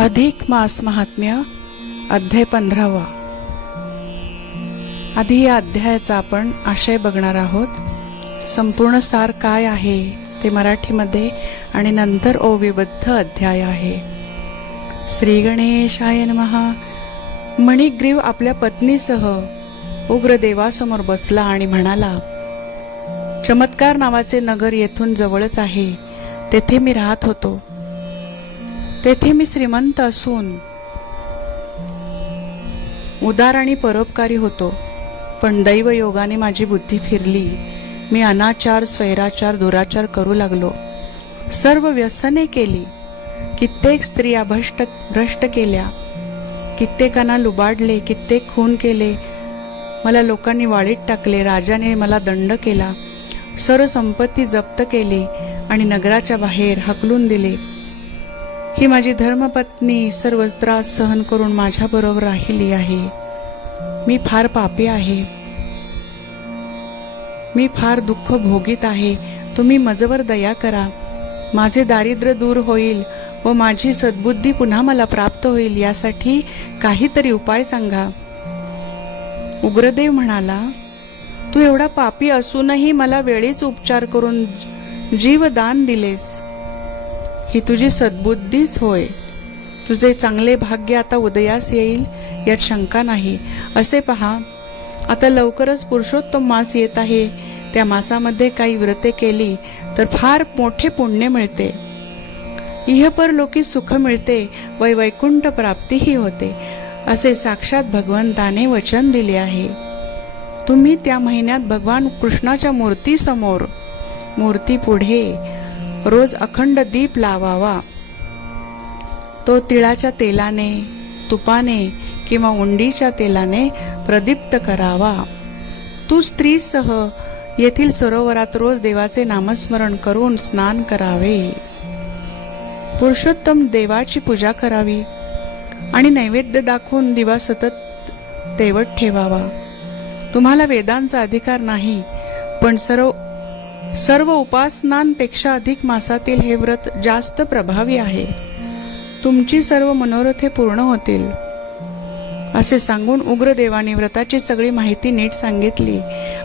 अधिक मास महात्म्य अध्याय 15वा। आधी या अध्यायाचा आपण आशय बघणार आहोत। संपूर्ण सार काय आहे ते मराठीमध्ये आणि नंतर ओविबद्ध अध्याय आहे। श्री गणेशाय नमः। मणिग्रीव आपल्या पत्नीसह उग्रदेवासमोर बसला आणि म्हणाला, चमत्कार नावाचे नगर येथून जवळच आहे, तेथे मी राहत होतो। तेथे मी श्रीमंत असून उदार आणि परोपकारी होतो, पण दैवयोगाने माझी बुद्धी फिरली। मी अनाचार, स्वैराचार, दुराचार करू लागलो। सर्व व्यसने केली। कित्येक स्त्रिया भ्रष्ट केल्या, कित्येकांना लुबाडले, कित्येक खून केले। मला लोकांनी वाळीत टाकले, राजाने मला दंड केला, सर्व संपत्ती जप्त केली आणि नगराच्या बाहेर हकलून दिले। ही माझी धर्मपत्नी सर्व त्रास सहन करून माझ्या बरोबर राहिली आहे। मी फार पापी आहे, मी फार दुःख भोगीत आहे। तुम्ही माझ्यावर दया करा, माझे दारिद्र्य दूर होईल व माझी सद्बुद्धी पुन्हा मला प्राप्त होईल, यासाठी काहीतरी उपाय सांगा। उग्रदेव म्हणाला, तू एवढा पापी असूनही मला वेळीच उपचार करून जीवदान दिलेस, ही तुझी सद्बुद्धीच होय। तुझे चांगले भाग्य आता उदयास येईल यात शंका नाही। असे पहा, आता लवकरच पुरुषोत्तम मास येत आहे। त्या मासामध्ये काही व्रते केली तर फार मोठे पुण्य मिळते, इहपरलोकी सुख मिळते व वैकुंठ प्राप्तीही होते, असे साक्षात भगवंताने वचन दिले आहे। तुम्ही त्या महिन्यात भगवान कृष्णाच्या मूर्ती पुढे रोज अखंड दीप लावावा। तो तिळाच्या तेलाने, तुपाने किंवा उंडीच्या तेलाने प्रदीप्त करावा। तू स्त्रीसह येथील सरोवरात रोज देवाचे नामस्मरण करून स्नान करावे। पुरुषोत्तम देवाची पूजा करावी आणि नैवेद्य दाखवून दिवा सतत तेवत ठेवावा। तुम्हाला वेदांचा अधिकार नाही, पण सर्व उपासनांपेक्षा अधिक मासातील हे व्रत जास्त प्रभावी आहे। तुमची सर्व मनोरथे पूर्ण होतील, असे सांगून उग्रदेवाने व्रताची सगळी माहिती नीट सांगितली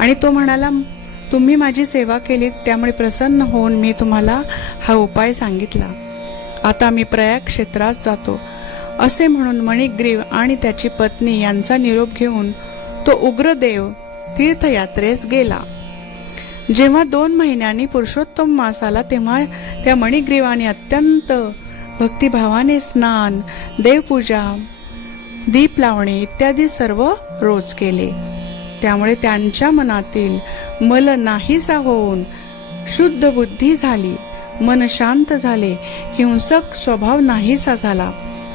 आणि तो म्हणाला, तुम्ही माझी सेवा केली त्यामुळे प्रसन्न होऊन मी तुम्हाला हा उपाय सांगितला। आता मी प्रयाग क्षेत्रात जातो। असे म्हणून मणिग्रीव आणि त्याची पत्नी यांचा निरोप घेऊन तो उग्रदेव तीर्थयात्रेस गेला। जेव्हा 2 महिन्यांनी पुरुषोत्तम मास आला, तेव्हा त्या मणिग्रीवाने अत्यंत भक्तिभावाने स्नान, देवपूजा, दीप लावणे इत्यादी सर्व रोज केले। त्यामुळे त्यांच्या मनातील मल नाहीसा होऊन शुद्ध बुद्धी झाली, मन शांत झाले, हिंसक स्वभाव नाहीसा झाला।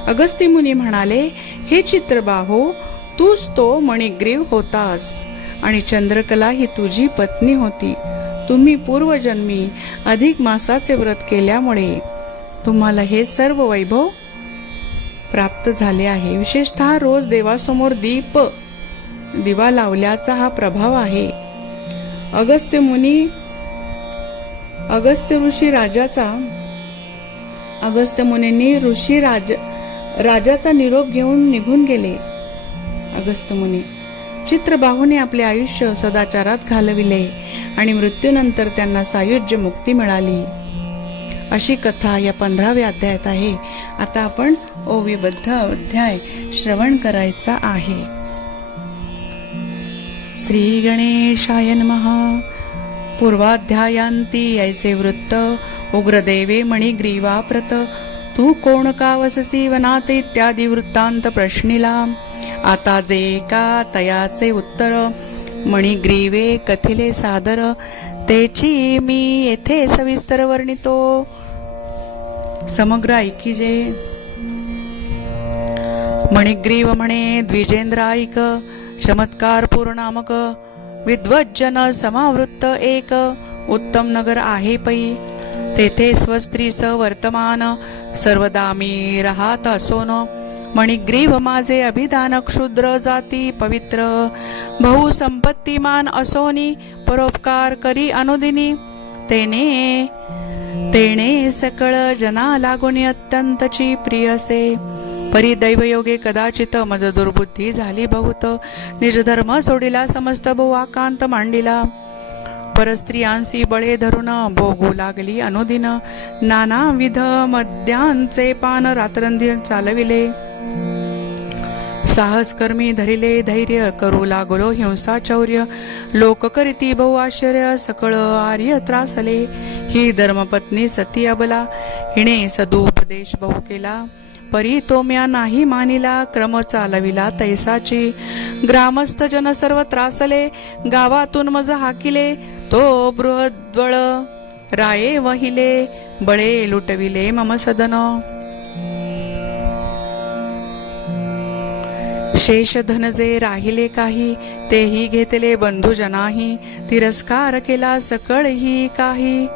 अगस्त्य मुनी म्हणाले, हे चित्रबाहो, तूच तो मणिग्रीव होतास आणि चंद्रकला ही तुझी पत्नी होती। तुम्ही पूर्वजन्मी अधिक मासाचे व्रत केल्यामुळे तुम्हाला हे सर्व वैभव प्राप्त झाले आहे। विशेषतः रोज देवासमोर दिवा लावल्याचा हा प्रभाव आहे। अगस्त्य मुनींनी ऋषी राजाचा निरोप घेऊन निघून गेले। अगस्त्य मुनी चित्रबाहूने आपले आयुष्य सदाचारात घालविले आणि मृत्यूनंतर त्यांना सायुज्य मुक्ती मिळाली, अशी कथा या 15व्या अध्यायात आहे। आता आपण ओविबद्ध अध्याय श्रवण करायचा आहे। श्री गणेशाय नमः। पूर्वाध्यायांती ऐसे वृत्त, उग्रदेवे मणिग्रीवा प्रत, तू कोण का वससी वनात इत्यादी वृत्तांत प्रश्निला। आता जे का तयाचे उत्तर, मणिग्रीवे कथिले सादर, तेची मी येथे सविस्तर वर्णितो, समग्र ऐकिजे। मणिग्रीव म्हणे, द्विजेंद्रायक चमत्कार पूर्णामक, विद्वज्जन समावृत्त एक, उत्तम नगर आहे पै। तेथे स्वस्त्री वर्तमान, सर्वदा मी राहत असोन। मणिग्रीव माझे अभिधान, क्षुद्र जाती पवित्र, बहु संपत्तीमान असोनी, परोपकार करी अनुदिनी। तेणे सकळ जना लागून अत्यंतची प्रियसे. परी दैवयोगे कदाचित मज दुर्बुद्धी झाली बहुत. निज धर्म सोडिला समस्त बहुआकांत मांडिला. परस्त्रियांसी बळे धरून भोगू लागली अनुदिन. नानाविध मद्यांचे पान रात्रंदिन चालविले. साहस कर्मी धरिले धैर्य करू लागलो हिंसा चौर्य. लोक करीती बहु आश्चर्य सकळ आर्य त्रासले. ही धर्मपत्नी सती अबला हिने सदुपदेश बहु केला. परी तो म्या नाही मानिला क्रम चालविला तैसाची. ग्रामस्थ जन सर्व त्रासले गावातून मज हाकिले. तो बृहद्वळ राये वहिले बळे लुटविले मम सदन. शेष धन जे राहिले काही तेही घेतले बंधुजनाही. तिरस्कार केला सकळ ही काही.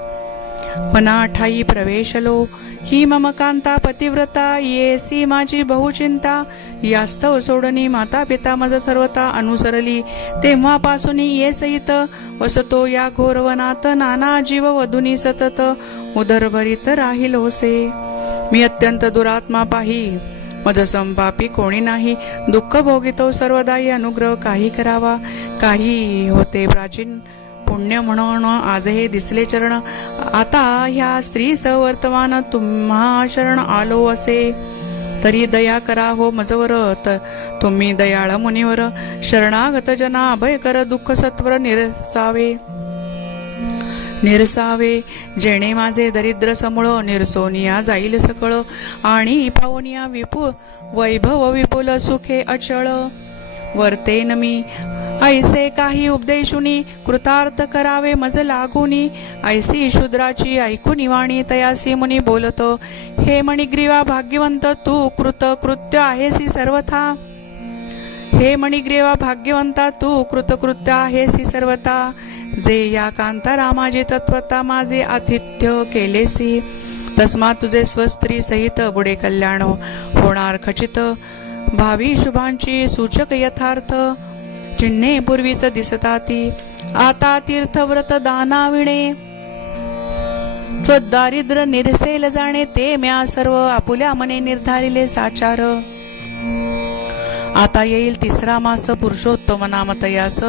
मना ठाई प्रवेशलो ही मम कांता पतिव्रता. येसी माझी बहुचिंता यास्तव सोडणी माता पिता मज सर्वता अनुसरली. तेव्हापासून ये सहित वसतो या घोरवनात. नाना जीव वधुनी सतत उदरभरीत राहिलोसे. मी अत्यंत दुरात्मा पाही मज संपापी कोणी नाही. दुःख भोगितो सर्वदायी अनुग्रह काही करावा. काही होते प्राचीन पुण्य म्हणून आज हे दिसले चरण. आता ह्या स्त्री सवर्तमान तुम्हा शरण आलो असे. तरी दया करा हो मजवर तुम्ही दयाळ मुनिवर. शरणागत जना अभय कर दुःख सत्वर निरसावे. जेणे माझे दरिद्र समूळ निरसोनिया जाईल सकळ. आणि पावनिया वैभव विपुल सुखे अचळ. वर्तेन मी ऐसे काही उपदेशुनी कृतार्थ करावे मज लागुनी. ऐसी शूद्राची ऐकून वाणी तयासी मुनी बोलतो. हे मणिग्रीवा भाग्यवंत तू कृतकृत्य आहेसी सर्वथा. हे मणिग्रीवा भाग्यवंता तू कृतकृत्य आहेसी सर्वथा. जे या कांता रामाजी तत्वता माझे आतिथ्य केलेसी. तस्मा तुझे स्वस्त्री सहित बुडे कल्याण होणार खचित. भावी शुभांची सूचक यथार्थ चिन्हे पूर्वीच दिसताती. आता तीर्थव्रत दानाविणे दारिद्र निरसेल जाणे. ते म्या सर्व आपुल्या मने निर्धारिले साचार. आता येईल तिसरा मास पुरुषोत्तम नाम तयास.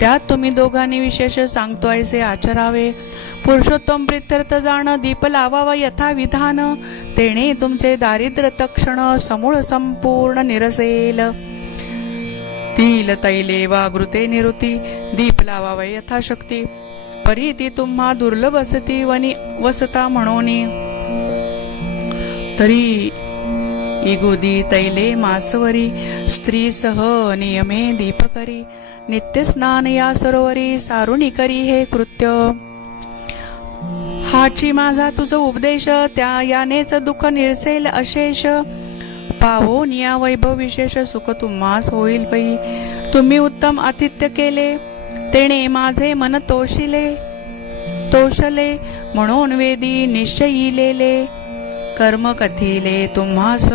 त्यात तुम्ही दोघांनी विशेष सांगतो ऐसे आचरावे. पुरुषोत्तम प्रित्यर्थ जाण दीप लावावा यथा विधान. तेणे तुमचे दारिद्र्य तक्षण समूळ संपूर्ण निरसेल. तील तैले वागृते निरुती दीप लावावे यथाशक्ती. परी ती तुम्हा दुर्लभ असती वनी वसता म्हणून. तरी इगुदी तैले मासवरी स्त्री सह नियमे दीप करी. नित्य स्नान या सरोवरी सारुणी करी हे कृत्य. हाची माझा तुझ उपदेश त्या यानेच दुःख निरसेल अशेष. पावोन या वैभव विशेष सुख तुम्हास होईल पै. तुम्ही उत्तम आतिथ्य केले तेणे माझे मन तोषले. म्हणून वेदी निश्चयिलेले कर्म कथिले तुम्हास.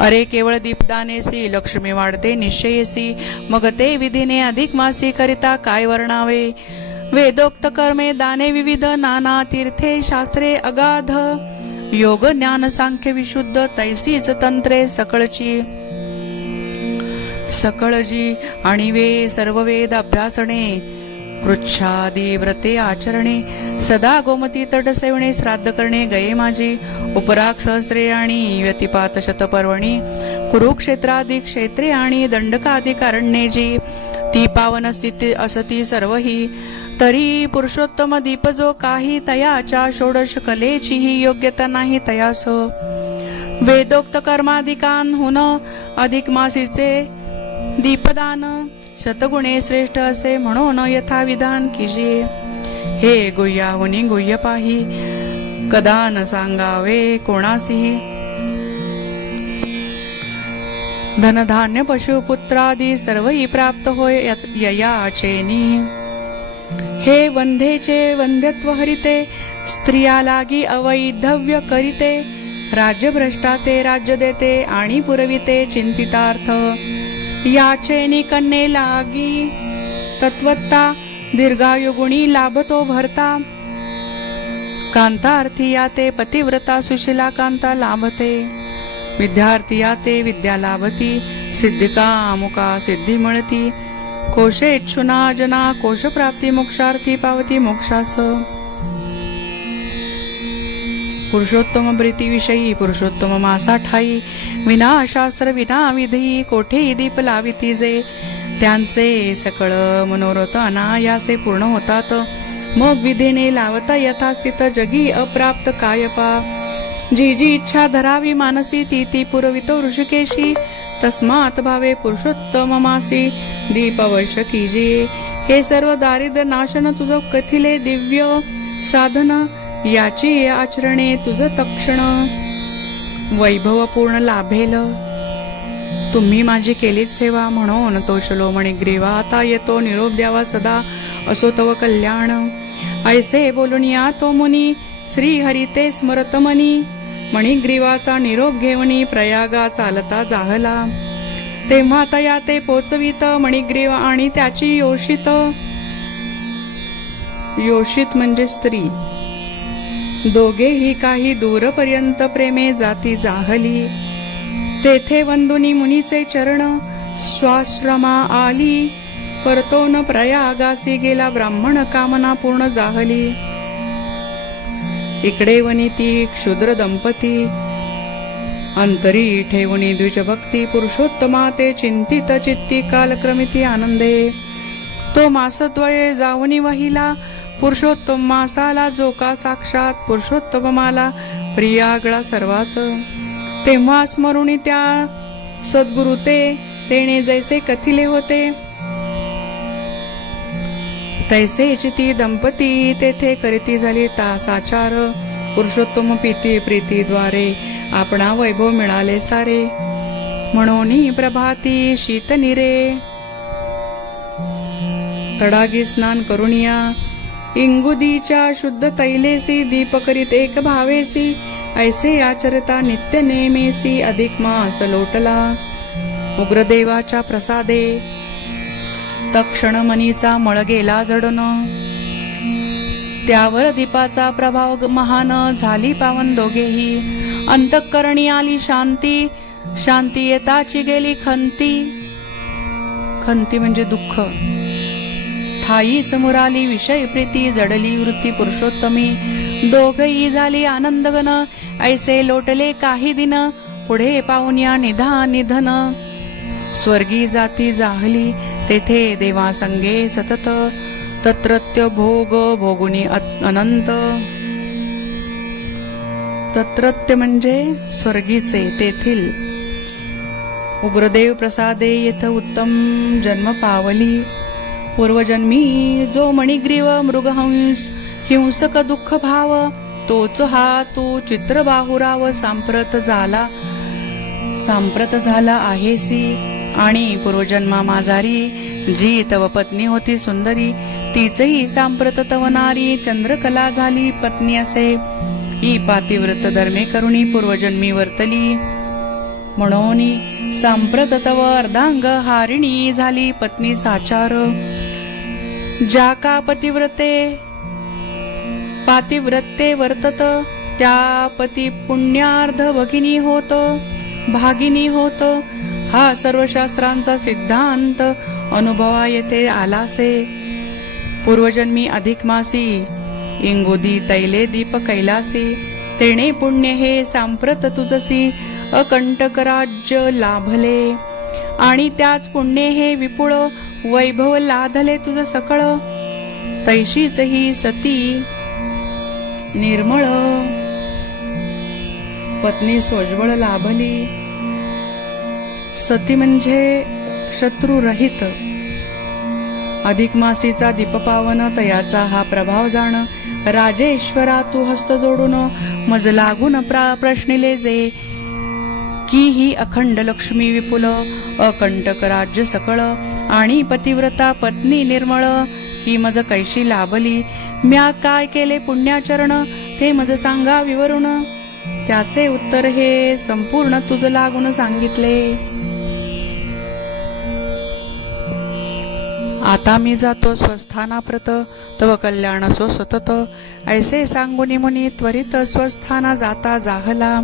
अरे केवळ दीपदानेसी लक्ष्मी वाढते निश्चयेसी. मग ते विधीने अधिक मासी करिता काय वर्णावे. वेदोक्त कर्मे दाने विविध नाना तीर्थे शास्त्रे अगाध. योग ज्ञान सांख्य विशुद्ध तैसीच तंत्रे सकळची. सकळजी आणि सर्व वेद अभ्यासणे. कृच्छादी व्रते आचरणे. सदा गोमती तट सेवणे. श्राद्ध करणे गये माझी. उपराग सहस्रे आणि व्यतिपात शतपर्वणी. कुरुक्षेत्रादी क्षेत्रे आणि दंडकादी कारण्ये जी. ती पावन स्थिती असती सर्वही. तरी पुरुषोत्तम दीप जो काही तयाच्या षोडश कलेचीही योग्यता नाही तयास. वेदोक्त कर्माधिकांहून अधिक मासीचे दीपदान शतगुणे श्रेष्ठ असे म्हणून यथाविधान कीजिये. हे गुह्याहुनी गुह्य पाही कदा न सांगावे कोणासीही. धनधान्य पशुपुत्रादी सर्वही प्राप्त होय ययाचेनी. हे वंध्येचे वंध्यत्व हरिते. स्त्रिया लागी अवैधव्य करिते. राज्यभ्रष्टाते राज्य देते आणि पुरविते चिंतितार्थ. याचेनी कन्ये लागी तत्वत्ता. दीर्घायुगुणी लाभतो भरता. कांतार्थी या ते पतिव्रता सुशिला कांता लाभते. विद्यार्थी या ते विद्या लाभती. सिद्धिका मुका सिद्धी मिळती. कोशे इच्छुना जना कोश प्राप्ती मोक्षार्थी पावती मोक्षास. पुरुषोत्तम प्रीती विषयी पुरुषोत्तम मासा ठाई. विना शास्त्र विना विधी कोठे दीप लाविती जे. त्यांचे सकळ मनोरथ अनायासे पूर्ण होतात. मग विधेने लावता यथास्थित जगी अप्राप्त कायपा. जी जी इच्छा धरावी मानसी ती ती पुरवितो ऋषिकेशी. तस्मात भावे पुरुषोत्तम मासी दीप अवश्य कीजिये. हे सर्व दारिद्र्य नाशन तुझ कथिले दिव्य साधन. याची आचरणे तुझ तक्षण वैभव पूर्ण लाभेल. तुम्ही माझी केलीच सेवा म्हणून तो शिरोमणी ग्रीवा आता येतो निरोप द्यावा सदा असो तव कल्याण. ऐसे बोलून या तो मुनी श्री हरी ते स्मरत मनी. मणिग्रीवाचा निरोप घेऊनी प्रयागा चालता जाहला. तेव्हा तया ते पोचवित मणिग्रीव आणि त्याची योषित. योषित म्हणजे स्त्री. दोघेही काही दूरपर्यंत प्रेमे जाती जाहली. तेथे वंदुनी मुनीचे चरण स्वाश्रमा आली. परतोन प्रयागासी गेला ब्राह्मण कामना पूर्ण जाहली. इकडे वनिती क्षुद्र दंपती अंतरी ठेवणी द्विजभक्ती. पुरुषोत्तमा ते चिंतित चित्ती कालक्रमिती आनंदे. तो मासद्वये जावनी वहिला. पुरुषोत्तम मासाला जो का साक्षात पुरुषोत्तमाला प्रियागळा सर्वात. तेव्हा स्मरुणी त्या सद्गुरु तेने जैसे कथिले होते. तैसे चिती दंपती तेथे करीती झाली साचार. पुरुषोत्तम प्रीतीद्वारे आपणा वैभव मिळाले सारे. म्हणून प्रभाती शीत निरे. तडागी स्नान करुनिया इंगुदीच्या शुद्ध तैलेसी. दीप करीत एक भावेसी. ऐसे आचरता नित्य नेमेसी. अधिक मास लोटला उग्रदेवाच्या प्रसादे. तक्षण मनीचा मळ गेला जडन. त्यावर दीपाचा प्रभाव महान. झाली पावन दोघेही. अंतःकरणी आली शांती. शांती येताची गेली खंती. खंती म्हणजे दुःख. ठाईच मुराली विषय प्रीती. जडली वृत्ती पुरुषोत्तमी. दोघही झाली आनंदगन. ऐसे लोटले काही दिन. पुढे पाहुण्या निधन. स्वर्गी जाती जाहली. तेथे देवासंगे सतत. तत्रत्य भोग भोगुनी अनंत. तत्रत्य म्हणजे स्वर्गीचे तेथील. उग्रदेव प्रसादे येथ उत्तम जन्म पावली. पूर्वजन्मी जो मणिग्रीव मृगहंस हिंसक दुःख भाव. तोच हा तू चित्र बाहुराव सांप्रत झाला आहेसी. आणि पूर्वजन्मा माझारी जी तव पत्नी होती सुंदरी. तीचही सांप्रत तव नारी चंद्रकला झाली पत्नी असे. ही पातिव्रत धर्मे करुणी पूर्वजन्मी वर्तली. म्हणून सांप्रत तव अर्धांग हारिणी झाली पत्नी साचार. ज्या का पातिव्रते वर्तत. त्या पती पुण्यार्ध भगिनी होत भागिनी होत. हा सर्व शास्त्रांचा सिद्धांत अनुभवा येथे आलासे. पूर्वजन्मी अधिक मासी इंगोदी तैले दीप कैलासी. तेणे पुण्य हे सांप्रत तुझसी. अकंटक राज्य लाभले. आणि त्याच पुण्य हे विपुळ वैभव लाधले तुझ सकळ. तैशीच ही सती निर्मळ पत्नी सोज्वळ लाभली. सती म्हणजे शत्रुरहित. अधिक मासीचा दीप पावन तयाचा हा प्रभाव जाण. राजेश्वरा तू हस्त जोडून मज लागून प्रश्निले जे. की ही अखंड लक्ष्मी विपुल अकंटक राज्य सकळ. आणि पतिव्रता पत्नी निर्मळ ही मज कैशी लाभली. म्या काय केले पुण्याचरण ते मज सांगा विवरून. त्याचे उत्तर हे संपूर्ण तुझ लागून सांगितले. आता मी जातो स्वस्थानाप्रत, तव कल्याण असो सतत. ऐसे सांगुनी मुनी त्वरित स्वस्थाना जाता जाहला.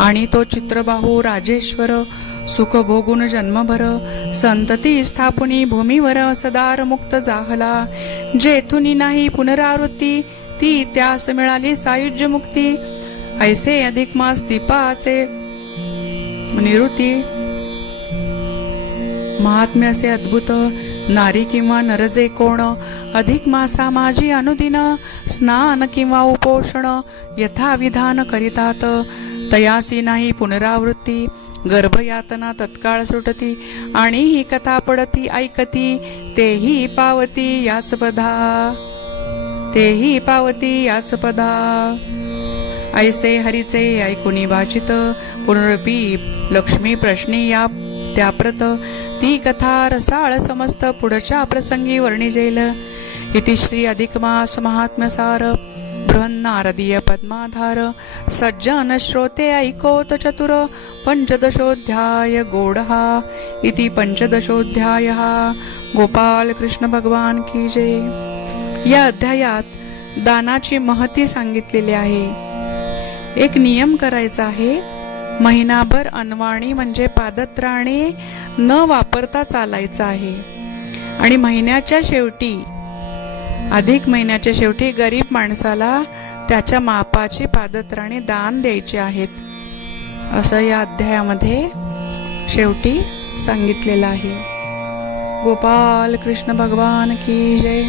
आणि तो चित्रबाहू राजेश्वर, सुख भोगून जन्मभर, संतती स्थापुनी भूमीवर सदार मुक्त जाहला. जेथुनी नाही पुनरावृत्ती, ती त्यास मिळाली सायुज्य मुक्ती. ऐसे अधिक मास दीपाचे निवृत्ती. महात्म्य असे अद्भुत, नारी किंवा नर जे कोण, अधिक मासा माझी अनुदिन, स्नान किंवा उपोषण यथा विधान करीतात. तयासी नाही पुनरावृत्ती, गर्भयातना तत्काळ सुटती. आणि ही कथा पडती ऐकती, तेही पावती याच पदा, तेही पावती याच पदा. ऐसे हरीचे ऐकुनी भाचित, पुनरपी लक्ष्मी प्रश्नी या त्याप्रत. ती कथा रसाळ समस्त पुढच्या प्रसंगी वर्णिजेल. इति श्री अधिक मास महात्म्यसार, बृहन्नारदीय पद्माधार. सज्जन श्रोते ऐकोत चतुर, पंचदशोऽध्याय गोडहा. इति पंचदशोऽध्यायः. गोपाल कृष्ण भगवान की जय. या अध्यायात दानाची महती सांगितलेली आहे. एक नियम करायचा आहे, महिनाभर अनवाणी म्हणजे पादत्राणे न वापरता चालायचं आहे. आणि महिन्याच्या शेवटी, अधिक महिन्याच्या शेवटी गरीब माणसाला त्याच्या मापाची पादत्राणे दान द्यायचे आहेत, असं या अध्यायामध्ये शेवटी सांगितलेलं आहे. गोपाल कृष्ण भगवान की जय.